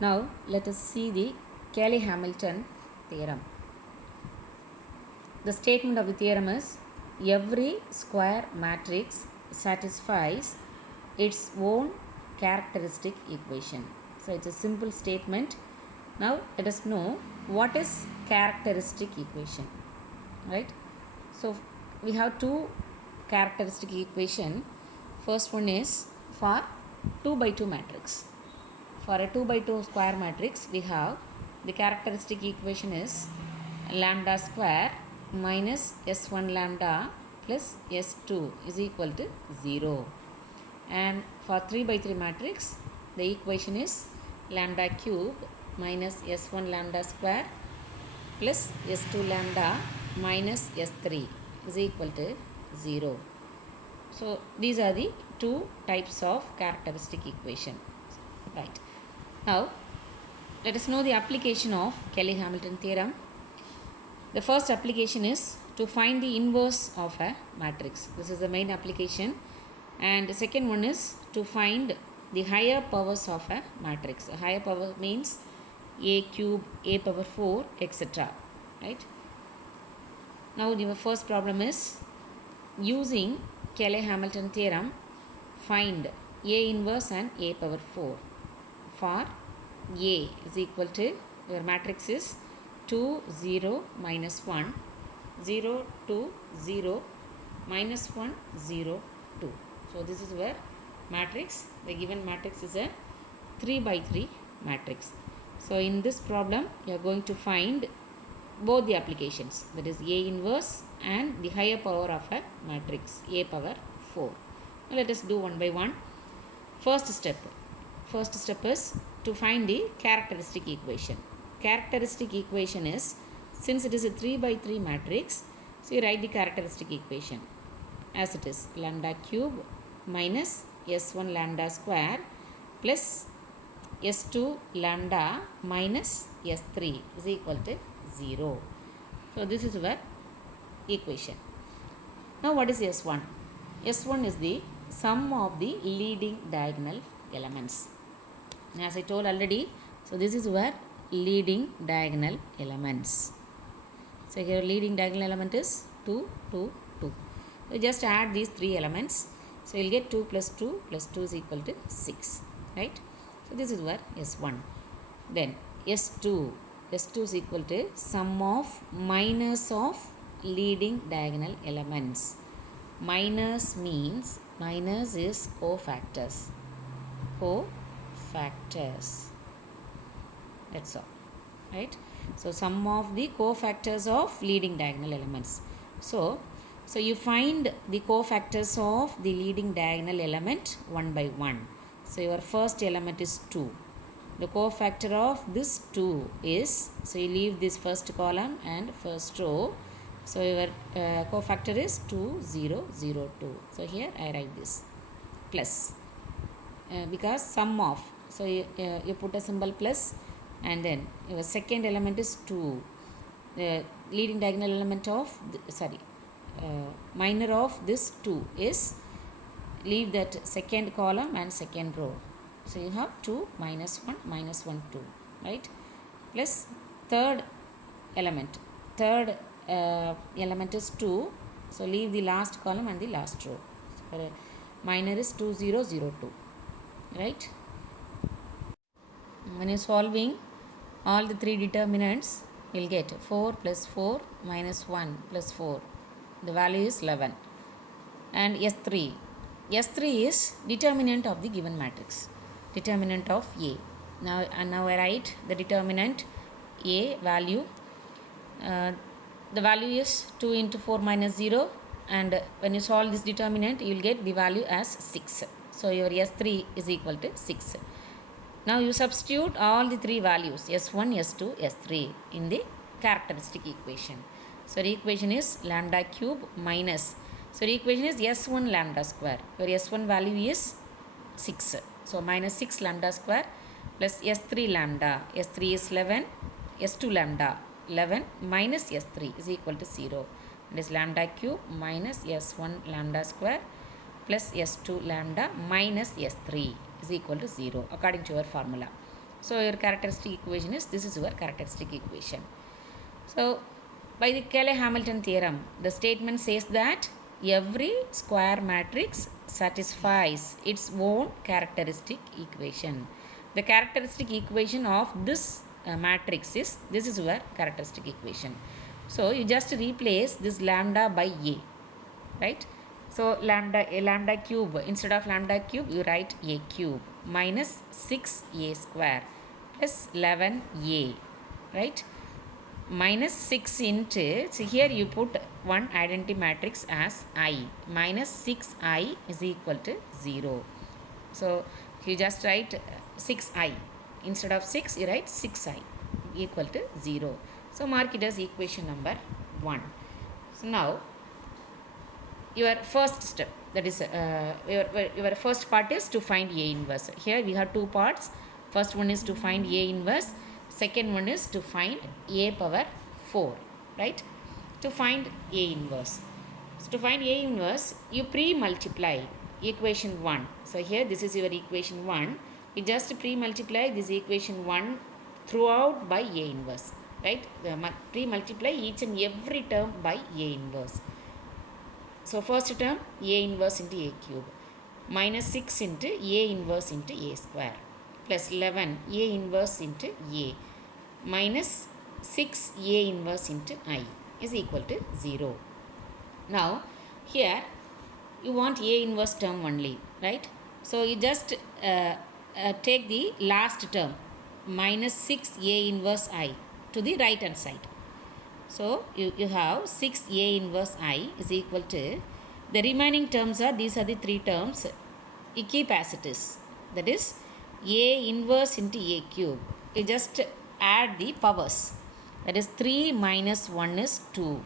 Now let us see the Cayley-Hamilton theorem. The statement of the theorem is every square matrix satisfies its own characteristic equation. So it's a simple statement. Now let us know what is characteristic equation, right? So we have two characteristic equation. First one is for 2 by 2 matrix. For a 2 by 2 square matrix, we have the characteristic equation is lambda square minus s1 lambda plus s2 is equal to 0. And for 3 by 3 matrix, the equation is lambda cube minus s1 lambda square plus s2 lambda minus s3 is equal to 0. So these are the two types of characteristic equation, right? Now let us know the application of Cayley-Hamilton theorem. The first application is to find the inverse of a matrix. This is the main application. And the second one is to find the higher powers of a matrix. A higher power means a cube, a power 4, etc. Right? Now the first problem is using Cayley-Hamilton theorem, find a inverse and a power 4. For a is equal to, your matrix is 2, 0, minus 1, 0, 2, 0, minus 1, 0, 2. So this is where matrix, the given matrix is a 3 by 3 matrix. So in this problem, you are going to find both the applications, that is a inverse and the higher power of a matrix, a power 4. Now let us do one by one. First step is to find the characteristic equation. Characteristic equation is, since it is a 3 by 3 matrix, so you write the characteristic equation as it is lambda cube minus s1 lambda square plus s2 lambda minus s3 is equal to 0. So this is our equation. Now what is s1? S1 is the sum of the leading diagonal elements. As I told already, so this is where leading diagonal elements. So here leading diagonal element is 2, 2, 2. So just add these three elements. So you'll get 2 plus 2 plus 2 is equal to 6. Right? So this is where S1. Then S2. S2 is equal to sum of minus of leading diagonal elements. Minus means, minus is cofactors. Cofactors. That's all. Right? So sum of the cofactors of leading diagonal elements. So you find the cofactors of the leading diagonal element one by one. So your first element is 2. The cofactor of this 2 is, so you leave this first column and first row. So your cofactor is 2, 0, 0, 2. So here I write this plus because sum of, so you put a symbol plus, and then your second element is 2. The leading diagonal element of, minor of this 2 is, leave that second column and second row. So you have 2 minus 1 minus 1 2, right? Plus third element. Third element is 2. So leave the last column and the last row. So minor is 2 0 0 2, right? When you are solving all the three determinants, you will get 4 plus 4 minus 1 plus 4. The value is 11. And S3. S3 is determinant of the given matrix. Determinant of A. Now I write the determinant A value. The value is 2 into 4 minus 0. And when you solve this determinant, you will get the value as 6. So your S3 is equal to 6. Now you substitute all the three values S1, S2, S3 in the characteristic equation. So the equation is lambda cube minus, so the equation is S1 lambda square, where S1 value is 6. So minus 6 lambda square plus S3 lambda, S3 is 11, S2 lambda 11 minus S3 is equal to 0. And is lambda cube minus S1 lambda square plus S2 lambda minus S3 is equal to 0 according to your formula. So your characteristic equation is, this is your characteristic equation. So by the Cayley-Hamilton theorem, the statement says that every square matrix satisfies its own characteristic equation. The characteristic equation of this matrix is, this is your characteristic equation. So you just replace this lambda by a, right? So lambda cube, instead of lambda cube you write a cube minus 6a square plus 11a, right? Minus 6 into, so here you put one identity matrix as I, minus 6I is equal to 0. So you just write 6I, instead of 6 you write 6I equal to 0. So mark it as equation number 1. So now your first step, that is your first part is to find A inverse. Here we have two parts. First one is to find A inverse, second one is to find A power 4, right? To find A inverse. So to find A inverse, you pre-multiply equation 1. So here this is your equation 1. You just pre-multiply this equation 1 throughout by A inverse, right? Pre-multiply each and every term by A inverse. So first term A inverse into A cube minus 6 into A inverse into A square plus 11 A inverse into A minus 6 A inverse into I is equal to 0. Now here you want A inverse term only, right? So you just take the last term minus 6 A inverse I to the right hand side. So you have 6A inverse I is equal to, the remaining terms are, these are the three terms, you keep as it is. That is A inverse into A cube. You just add the powers. That is 3 minus 1 is 2.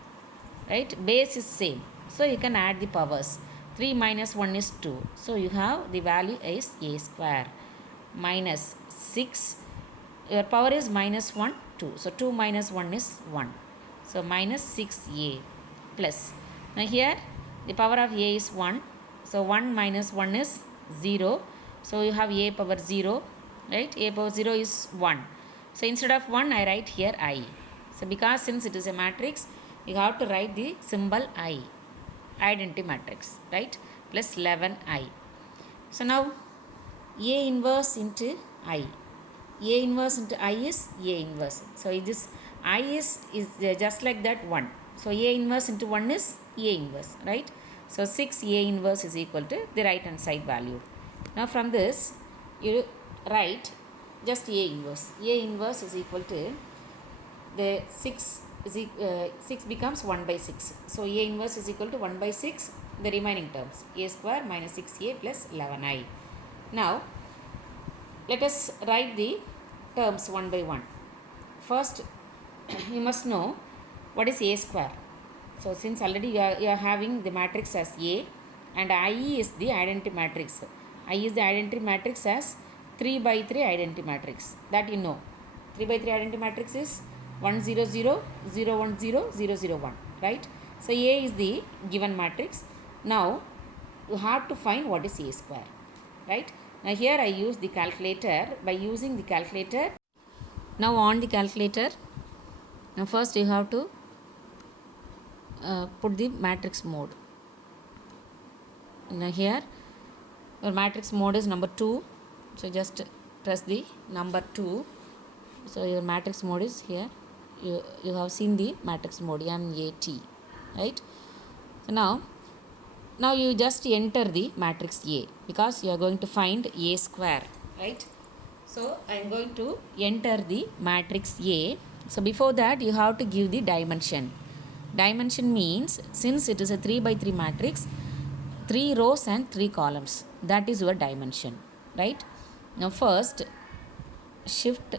Right? Base is same. So you can add the powers. 3 minus 1 is 2. So you have the value is A square minus 6. Your power is minus 1, 2. So 2 minus 1 is 1. So minus 6A plus. Now here the power of A is 1. So 1 minus 1 is 0. So you have A power 0. Right? A power 0 is 1. So instead of 1 I write here I. So because since it is a matrix, you have to write the symbol I. Identity matrix. Right? Plus 11I. So now A inverse into I. A inverse into I is A inverse. So this I is just like that 1. So A inverse into 1 is A inverse, right? So 6 A inverse is equal to the right hand side value. Now from this you write just A inverse. A inverse is equal to the 6 is 6 becomes 1 by 6. So A inverse is equal to 1 by 6, the remaining terms A square minus 6A plus 11I. Now let us write the terms one by one. First you must know what is A square. So since already you are having the matrix as A and I is the identity matrix. I is the identity matrix as 3 by 3 identity matrix. That you know. 3 by 3 identity matrix is 1 0 0 0 1 0 0 0 1. Right? So A is the given matrix. Now you have to find what is A square. Right? Now here I use the calculator. By using the calculator, now on the calculator, now first you have to put the matrix mode. Now here your matrix mode is number 2. So just press the number 2. So your matrix mode is here. You have seen the matrix mode MAT, right? So now you just enter the matrix A because you are going to find A square, right? So I am going to enter the matrix A. So before that you have to give the dimension. Dimension means since it is a 3 by 3 matrix, 3 rows and 3 columns. That is your dimension, right? Now first shift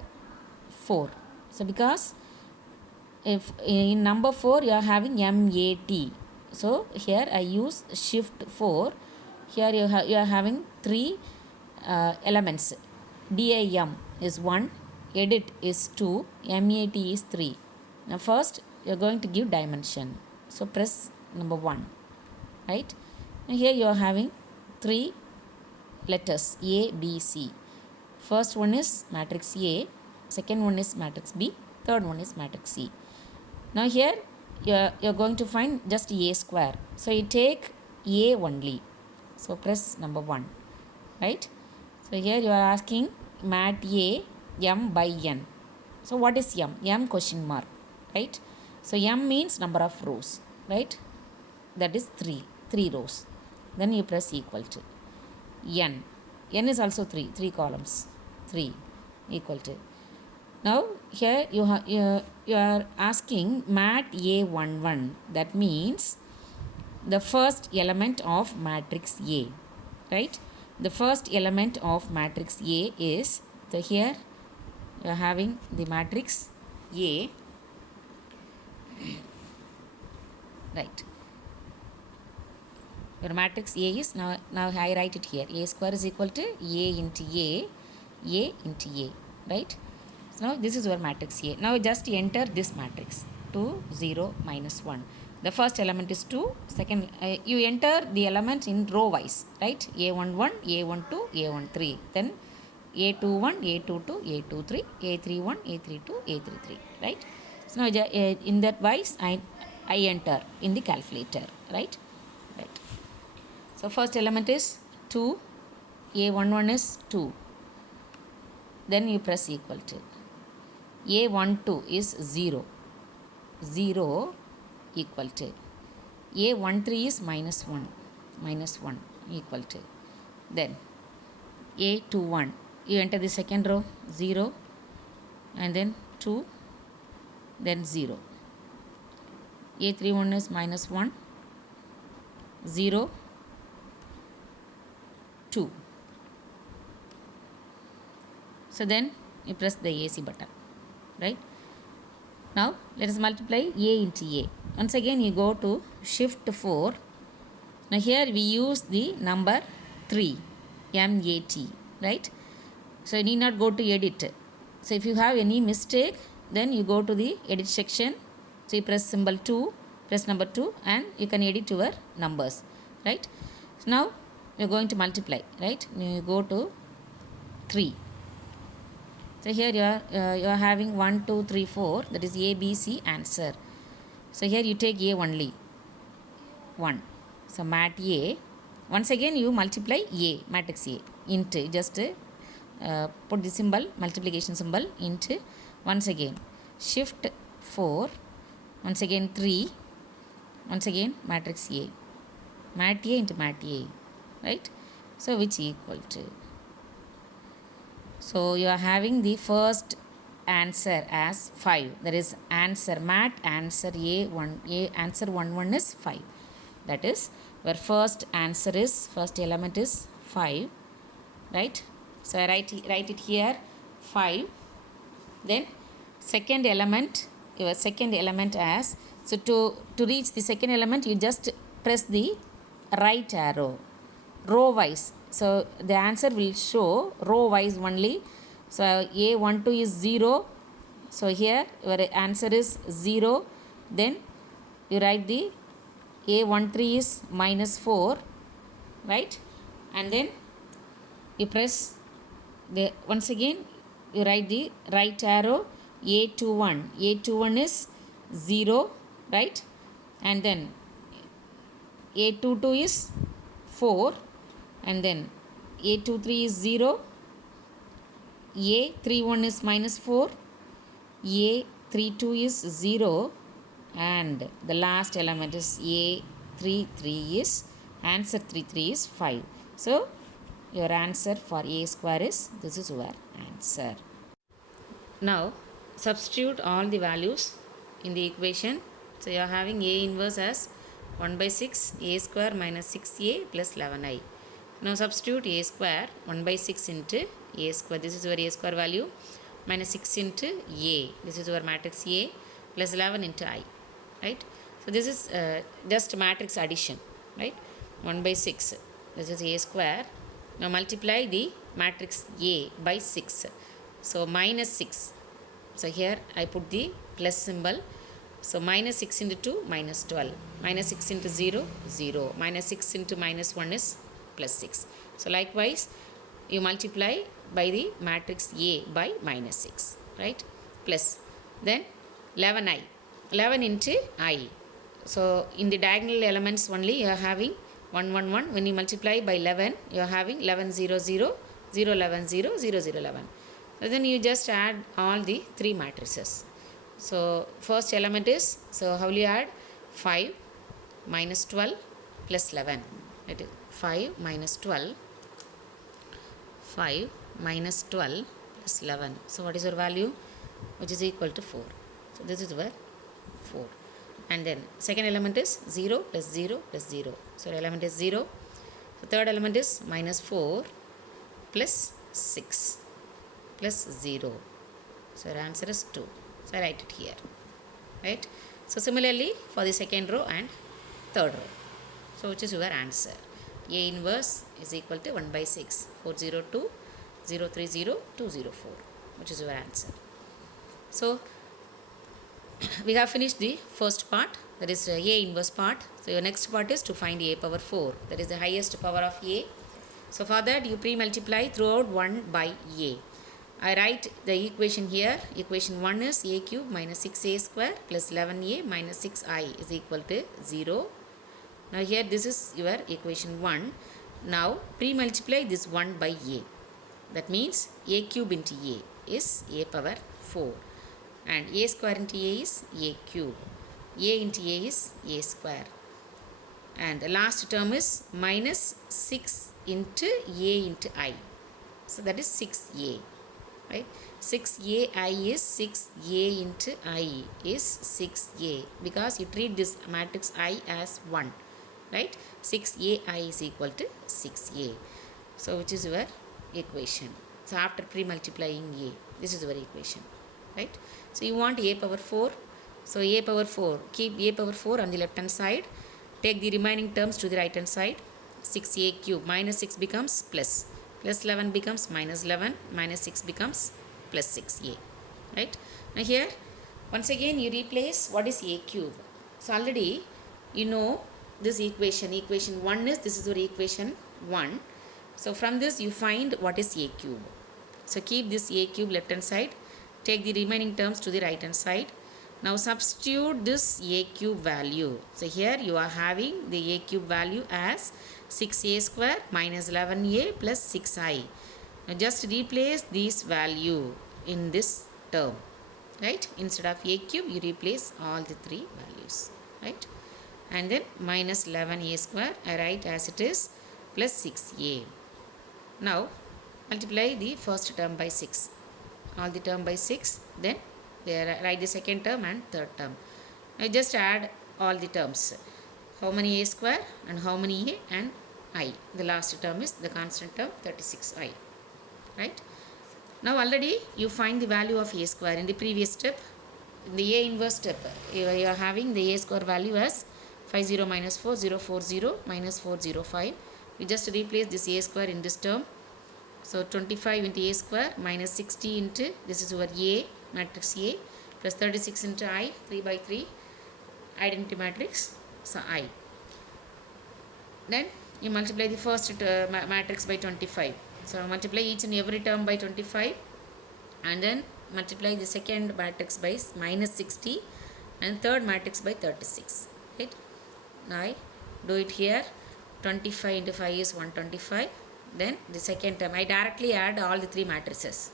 4. So because if in number 4 you are having MAT. So here I use shift 4. Here you are having 3 elements. DIM is 1, edit is 2, MAT is 3. Now first you are going to give dimension. So press number 1, right? Now here you are having 3 letters A, B, C. First one is matrix A, second one is matrix B, third one is matrix C. Now here you're going to find just A square. So you take A only. So press number 1, right? So here you are asking mat A m by n. So what is m? M question mark, right? So m means number of rows, right? That is 3 rows. Then you press equal to n. N is also 3 columns. 3 equal to. Now here you are asking mat A11. That means the first element of matrix A, right? The first element of matrix A is, so here you are having the matrix A, right? Your matrix A is, now I write it here, A square is equal to A into A into A, right? So now this is your matrix A. Now just enter this matrix 2 0 minus 1. The first element is 2, second you enter the element in row wise, right? A11, A12, A13, then A21, A22, A23, A31, A32, A33, right? So now in that wise I enter in the calculator, right? Right. So first element is 2, A11 is 2. Then you press equal to. A12 is 0. 0 equal to. A13 is minus 1. Minus 1 equal to. Then A21. You enter the second row 0 and then 2, then 0. A31 is minus 1, 0, 2. So then you press the AC button, right? Now let us multiply A into A. Once again you go to shift 4. Now here we use the number 3, MAT, right? So you need not go to edit. So if you have any mistake, then you go to the edit section. So you press symbol 2, press number 2 and you can edit your numbers, right? So now you are going to multiply, right? You go to 3. So here you are having 1, 2, 3, 4, that is A, B, C answer. So here you take A only, 1. So mat A, once again you multiply A, matrix A, into, just put the symbol, multiplication symbol, into, once again, shift 4, once again 3, once again matrix A, mat A into mat A, right? So which equal to. So you are having the first answer as 5. That is answer mat answer A answer 1 is 5. That is where first answer is, first element is 5, right? So I write it here 5. Then second element, your second element as, so to reach the second element you just press the right arrow row wise. So the answer will show row wise only. So A12 is 0. So here your answer is 0. Then you write the A13 is minus 4, right? And then you press the, once again you write the right arrow A21. A21 is 0, right? And then A22 is 4. And then A23 is 0, A31 is minus 4, A32 is 0, and the last element is A33 is, answer 33 is 5. So your answer for A square is, this is your answer. Now substitute all the values in the equation. So you are having A inverse as 1 by 6 A square minus 6A plus 11I. Now substitute A square 1 by 6 into A square, this is your A square value, minus 6 into A, this is your matrix A, plus 11 into I, right? So this is just matrix addition, right? 1 by 6, this is A square. Now multiply the matrix A by 6, so minus 6. So here I put the plus symbol. So minus 6 into 2, minus 12. Minus 6 into 0, 0. Minus 6 into minus 1 is plus 6. So likewise, you multiply by the matrix A by minus 6, right? Plus then 11i, 11 into I. So in the diagonal elements only you are having 1 1 1. When you multiply by 11 you are having 11 0 0 0 11 0 0 0 11. So then you just add all the three matrices. So first element is, so how will you add? 5 minus 12 plus 11. It is 5 minus 12, 5 minus 12 plus 11. So what is your value? Which is equal to 4. So this is where 4. And then second element is 0 plus 0 plus 0. So element is 0. The third element is minus 4 plus 6 plus 0. So your answer is 2. So I write it here, right? So similarly for the second row and third row. So which is your answer? A inverse is equal to 1 by 6, 402, 030, 204, which is your answer. So we have finished the first part, that is A inverse part. So your next part is to find A power 4, that is the highest power of A. So for that you pre-multiply throughout 1 by A. I write the equation here. Equation 1 is A cube minus 6A square plus 11A minus 6I is equal to 0. Now here this is your equation 1. Now pre-multiply this 1 by A. That means A cube into A is A power 4. And A square into A is A cube. A into A is A square. And the last term is minus 6 into A into I. So that is 6A. Right? 6ai is 6a into I is 6a, because you treat this matrix I as 1, right? 6ai is equal to 6a. So which is your equation. So after pre-multiplying A, this is your equation, right? So you want A power 4. So A power 4, keep A power 4 on the left hand side. Take the remaining terms to the right hand side. 6a cube minus 6 becomes plus. Plus 11 becomes minus 11, minus 6 becomes plus 6a, right? Now here, once again you replace what is a cube. So already you know this equation, equation 1 is, this is your equation 1. So from this you find what is a cube. So keep this a cube left hand side, take the remaining terms to the right hand side. Now substitute this a cube value. So here you are having the a cube value as 6a square minus 11a plus 6i. Now just replace this value in this term, right? Instead of a cube you replace all the three values, right? And then minus 11a square I write as it is plus 6a. Now multiply the first term by 6, all the term by 6, then there write the second term and third term. Now just add all the terms. How many a square and how many a and I. The last term is the constant term 36i, right? Now already you find the value of a square in the previous step. In the a inverse step you are having the a square value as 50 minus 4 040 minus 405. We just replace this a square in this term. So 25 into a square minus 60 into, this is your A, matrix A, plus 36 into I, 3 by 3, identity matrix, so I. Then you multiply the first matrix by 25. So multiply each and every term by 25 and then multiply the second matrix by minus 60 and third matrix by 36. Right? Now I do it here. 25 into 5 is 125. Then the second term, I directly add all the three matrices.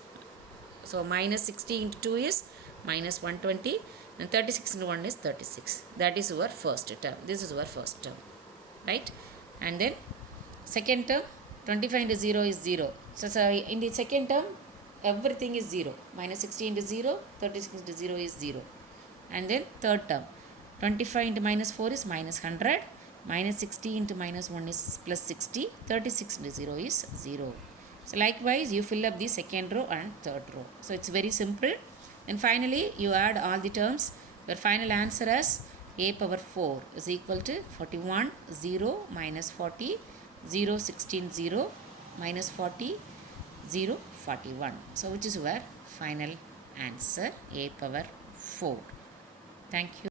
So minus 60 into 2 is minus 120 and 36 into 1 is 36. That is your first term. This is your first term. Right? And then second term, 25 into 0 is 0. So in the second term, everything is 0. Minus 60 into 0, 36 into 0 is 0. And then third term, 25 into minus 4 is minus 100. Minus 60 into minus 1 is plus 60. 36 into 0 is 0. So likewise, you fill up the second row and third row. So it's very simple. And finally, you add all the terms. Your final answer as a power 4 is equal to 41, 0, minus 40, 0, 16, 0, minus 40, 0, 41. So which is your final answer, a power 4. Thank you.